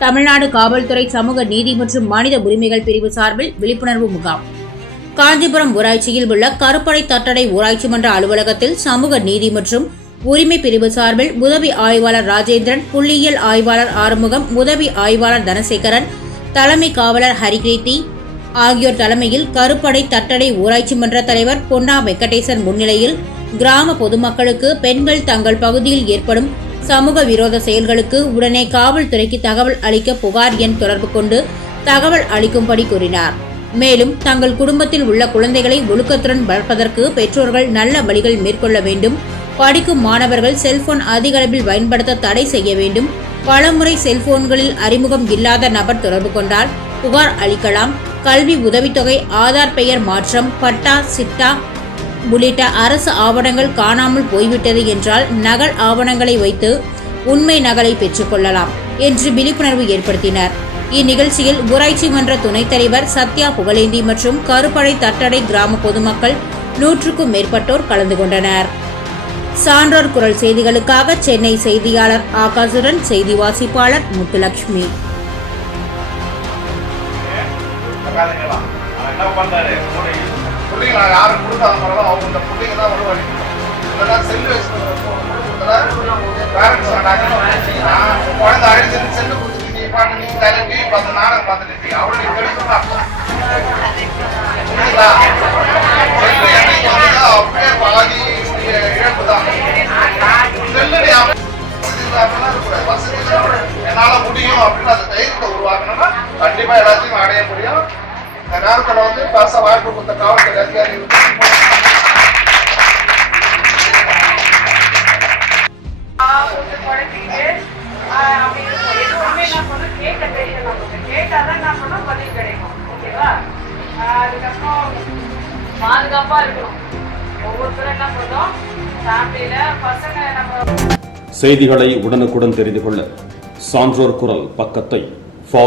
தமிழ்நாடு காவல்துறை சமூக நீதி மற்றும் மனித உரிமைகள் பிரிவு சார்பில் விழிப்புணர்வு முகாம். காஞ்சிபுரம் ஊராட்சியில் உள்ள கருப்படை தட்டடை ஊராட்சி மன்ற அலுவலகத்தில் சமூக நீதி மற்றும் உரிமை பிரிவு சார்பில் உதவி ஆய்வாளர் ராஜேந்திரன் புள்ளியியல் ஆய்வாளர் ஆறுமுகம் உதவி ஆய்வாளர் தனசேகரன் தலைமை காவலர் ஹரிகிருத்தி ஆகியோர் தலைமையில் கருப்படை தட்டடை ஊராட்சி மன்ற தலைவர் பொன்னா வெங்கடேசன் முன்னிலையில் கிராம பொதுமக்களுக்கு பெண்கள் தங்கள் பகுதியில் ஏற்படும் சமூக விரோத செயல்களுக்கு உடனே காவல்துறைக்கு தகவல் அளிக்க புகார் எண் தொடர்பு கொண்டு தகவல் அளிக்கும்படி கூறினார். மேலும் தங்கள் குடும்பத்தில் உள்ள குழந்தைகளை ஒழுக்கத்துடன் வளர்ப்பதற்கு பெற்றோர்கள் நல்ல வழிகள் மேற்கொள்ள வேண்டும். படிக்கும் மாணவர்கள் செல்போன் அதிக அளவில் பயன்படுத்த தடை செய்ய வேண்டும். பலமுறை செல்போன்களில் அறிமுகம் இல்லாத நபர் தொடர்பு கொண்டால் புகார் அளிக்கலாம். கல்வி உதவித்தொகை ஆதார் பெயர் மாற்றம் பட்டா சிட்டா உள்ளிட்ட அரசு ஆவணங்கள் காணாமல் போய்விட்டது என்றால் நகல் ஆவணங்களை வைத்து உண்மை நகலை பெற்றுக்கொள்ளலாம் என்று விழிப்புணர்வு ஏற்படுத்தினர். இந்நிகழ்ச்சியில் ஊராட்சி மன்ற துணைத் தலைவர் சத்யா புகழேந்தி மற்றும் கருப்படை தட்டடை கிராம பொதுமக்கள் நூற்றுக்கும் மேற்பட்டோர் கலந்து கொண்டனர். சான்றோர் குரல் செய்திகளுக்காக சென்னை செய்தியாளர் ஆகாசுடன் செய்தி வாசிப்பாளர் முத்துலட்சுமி. என்ன பிள்ளைங்க நான் யாரும் கொடுக்காத பரவாயில்ல அவங்க இந்த பிள்ளைங்க தான் வருவாங்க. இல்லைன்னா செல்லு பேரண்ட்ஸ் நான் குழந்தை அழிச்சு செல்லு கொடுத்துட்டு நீ பாட்டு நீ தலை டிவி பார்த்து நாடகம் பார்த்துட்டு இருக்கீங்க நீ புரியுதா? செல்லு என்னைக்கு அப்படியே பாதி இழப்பு தான். செல்லு நீ வசதி என்னால முடியும் அப்படின்னு அந்த தைரியத்தை உருவாக்கணும்னா கண்டிப்பா எல்லாத்தையும் அடைய முடியும். நேரத்துல வந்து பேச வாய்ப்பு கொடுத்த காவல்துறை அதிகாரிகளுக்கு பாதுகாப்பா இருக்கணும். ஒவ்வொருத்தரும் என்ன ஃபேமிலியில பசங்க நம்ம செய்திகளை உடனுக்குடன் தெரிந்து கொள்ள சான்றோர் குரல் பக்கத்தை ஃபாலோ